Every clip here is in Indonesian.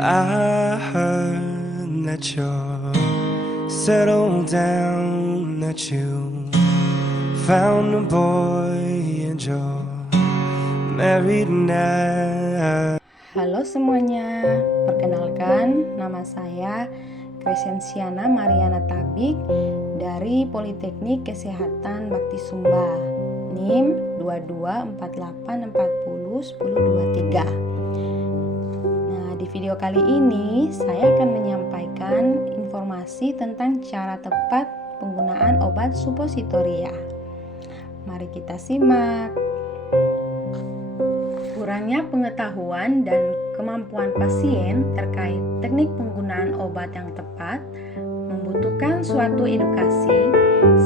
I heard that you're settled down, that you found a boy and you're married now. Halo semuanya, perkenalkan nama saya Crescensiana Mariana Tabik dari Politeknik Kesehatan Bakti Sumba, NIM 2248401023. Di video kali ini saya akan menyampaikan informasi tentang cara tepat penggunaan obat suppositoria. Mari kita simak. Kurangnya pengetahuan dan kemampuan pasien terkait teknik penggunaan obat yang tepat membutuhkan suatu edukasi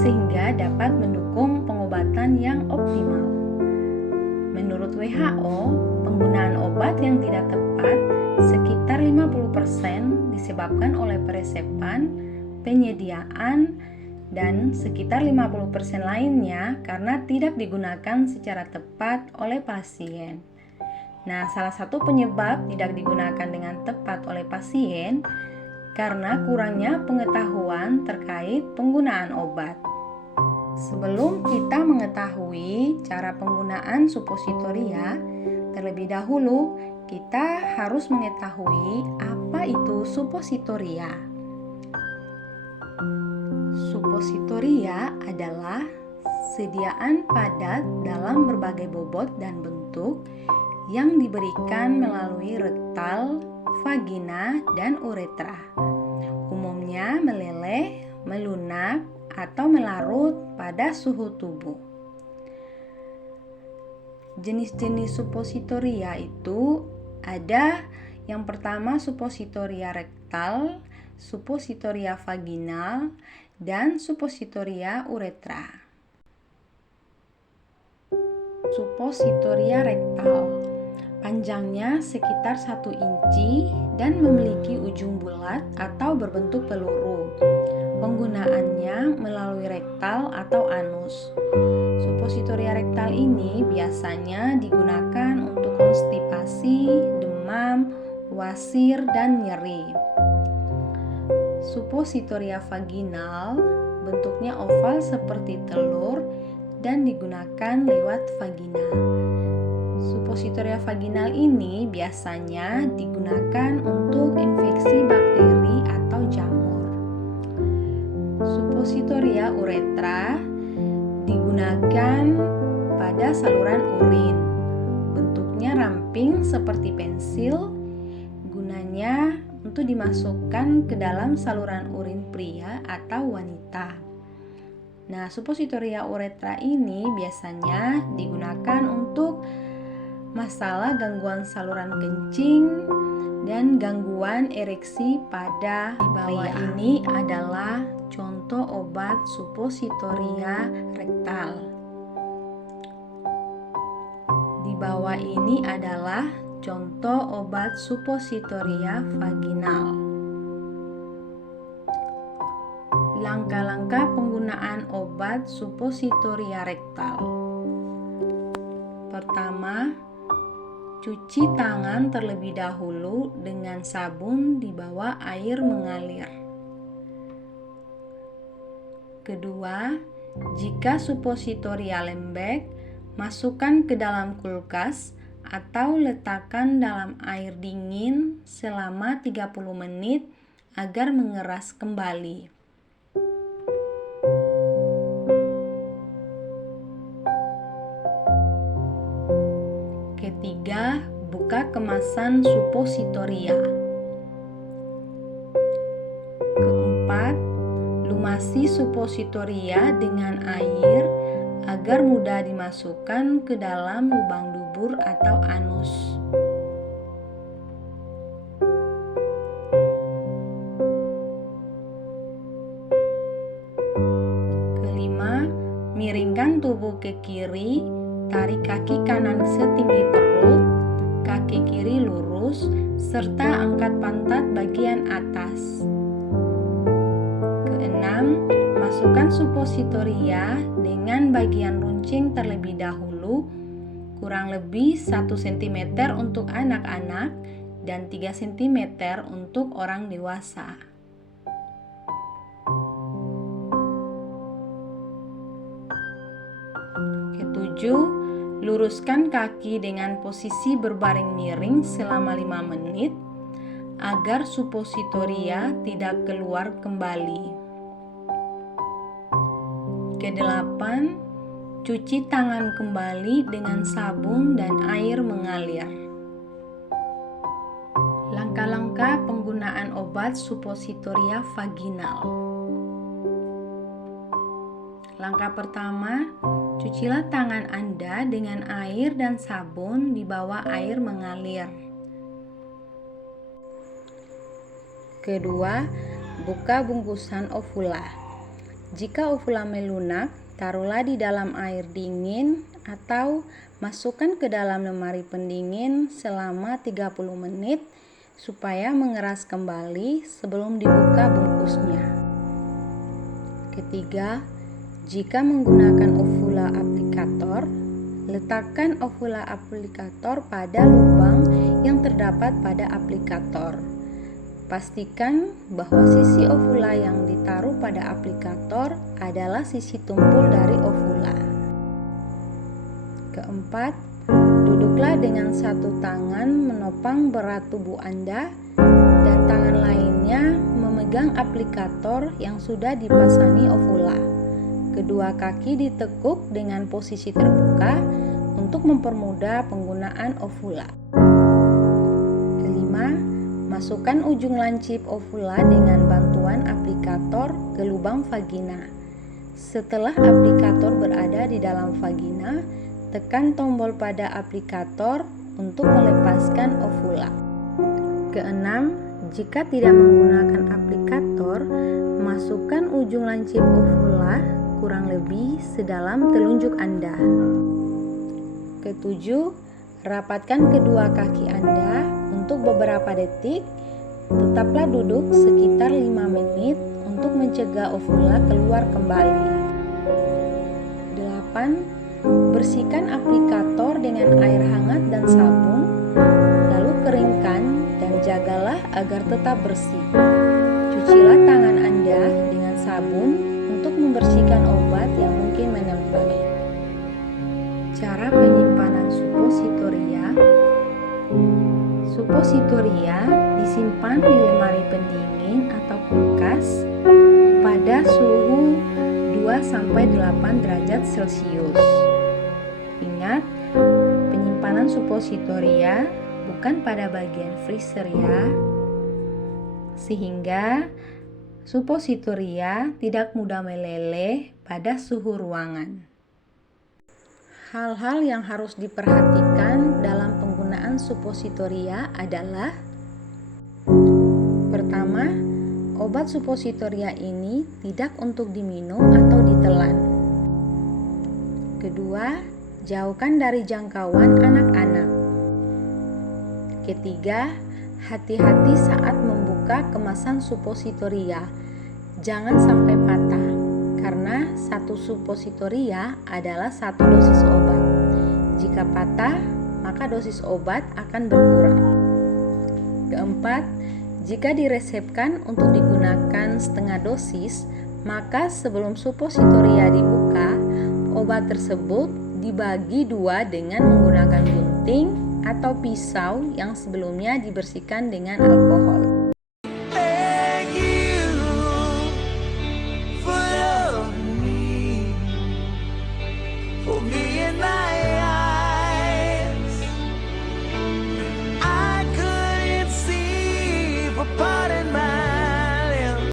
sehingga dapat mendukung pengobatan yang optimal. Menurut WHO, penggunaan obat yang tidak tepat sekitar 50% disebabkan oleh peresepan, penyediaan, dan sekitar 50% lainnya karena tidak digunakan secara tepat oleh pasien. Nah, salah satu penyebab tidak digunakan dengan tepat oleh pasien karena kurangnya pengetahuan terkait penggunaan obat. Sebelum kita mengetahui cara penggunaan suppositoria, terlebih dahulu kita harus mengetahui apa itu suppositoria. Suppositoria adalah sediaan padat dalam berbagai bobot dan bentuk yang diberikan melalui rektal, vagina, dan uretra. Umumnya meleleh, melunak, atau melarut pada suhu tubuh. Jenis-jenis suppositoria itu ada yang pertama suppositoria rektal, suppositoria vaginal, dan suppositoria uretra. Suppositoria rektal panjangnya sekitar 1 inci dan memiliki ujung bulat atau berbentuk peluru. Penggunaannya melalui rektal atau anus. Suppositoria rektal ini biasanya digunakan untuk konstipasi, demam, wasir, dan nyeri. Suppositoria vaginal bentuknya oval seperti telur dan digunakan lewat vagina. Suppositoria vaginal ini biasanya digunakan untuk infeksi bakteri atau jamur. Suppositoria uretra digunakan pada saluran urin. Bentuknya ramping seperti pensil, gunanya untuk dimasukkan ke dalam saluran urin pria atau wanita. Nah, suppositoria uretra ini biasanya digunakan untuk masalah gangguan saluran kencing dan gangguan ereksi pada pria. Di bawah ini adalah contoh obat suppositoria rektal. Di bawah ini adalah contoh obat suppositoria vaginal. Langkah-langkah penggunaan obat suppositoria rektal. Pertama, cuci tangan terlebih dahulu dengan sabun di bawah air mengalir. Kedua, jika suppositoria lembek, masukkan ke dalam kulkas atau letakkan dalam air dingin selama 30 menit agar mengeras kembali. Ketiga, buka kemasan suppositoria. Keempat, lumasi suppositoria dengan air agar mudah dimasukkan ke dalam lubang dubur atau anus. Kelima, miringkan tubuh ke kiri, tarik kaki kanan setinggi perut, kaki kiri lurus, serta angkat pantat bagian atas. Keenam, masukkan suppositoria dengan bagian runcing terlebih dahulu, kurang lebih 1 cm untuk anak-anak dan 3 cm untuk orang dewasa. Ketujuh, luruskan kaki dengan posisi berbaring miring selama 5 menit agar suppositoria tidak keluar kembali. Kedelapan, cuci tangan kembali dengan sabun dan air mengalir. Langkah-langkah penggunaan obat suppositoria vaginal. Langkah pertama, cucilah tangan Anda dengan air dan sabun di bawah air mengalir. Kedua, buka bungkusan ovula. Jika ovula melunak, taruhlah di dalam air dingin atau masukkan ke dalam lemari pendingin selama 30 menit supaya mengeras kembali sebelum dibuka bungkusnya. Ketiga, jika menggunakan ovula aplikator, letakkan ovula aplikator pada lubang yang terdapat pada aplikator. Pastikan bahwa sisi ovula yang ditaruh pada aplikator adalah sisi tumpul dari ovula. Keempat, duduklah dengan satu tangan menopang berat tubuh Anda dan tangan lainnya memegang aplikator yang sudah dipasangi ovula. Kedua kaki ditekuk dengan posisi terbuka untuk mempermudah penggunaan ovula. Kelima, masukkan ujung lancip ovula dengan bantuan aplikator ke lubang vagina. Setelah aplikator berada di dalam vagina, tekan tombol pada aplikator untuk melepaskan ovula. Keenam, jika tidak menggunakan aplikator, masukkan ujung lancip ovula kurang lebih sedalam telunjuk Anda. Ketujuh, rapatkan kedua kaki Anda untuk beberapa detik. Tetaplah duduk sekitar 5 menit untuk mencegah ovula keluar kembali. 8. Bersihkan aplikator dengan air hangat dan sabun, lalu keringkan dan jagalah agar tetap bersih. Cucilah tangan Anda dengan sabun untuk membersihkan obat yang mungkin menempel. Cara penyimpanan suppositoria. Suppositoria disimpan di lemari pendingin atau kulkas pada suhu 2-8 derajat Celcius. Ingat, penyimpanan suppositoria bukan pada bagian freezer ya, sehingga suppositoria tidak mudah meleleh pada suhu ruangan. Hal-hal yang harus diperhatikan dalam penggunaan suppositoria adalah: pertama, obat suppositoria ini tidak untuk diminum atau ditelan. Kedua, jauhkan dari jangkauan anak-anak. Ketiga, hati-hati saat membuka kemasan suppositoria. Jangan sampai patah, karena satu suppositoria adalah satu dosis obat. Jika patah, maka dosis obat akan berkurang. Keempat, jika diresepkan untuk digunakan setengah dosis, maka sebelum suppositoria dibuka, obat tersebut dibagi 2 dengan menggunakan gunting atau pisau yang sebelumnya dibersihkan dengan alkohol. Thank you for loving me, for me.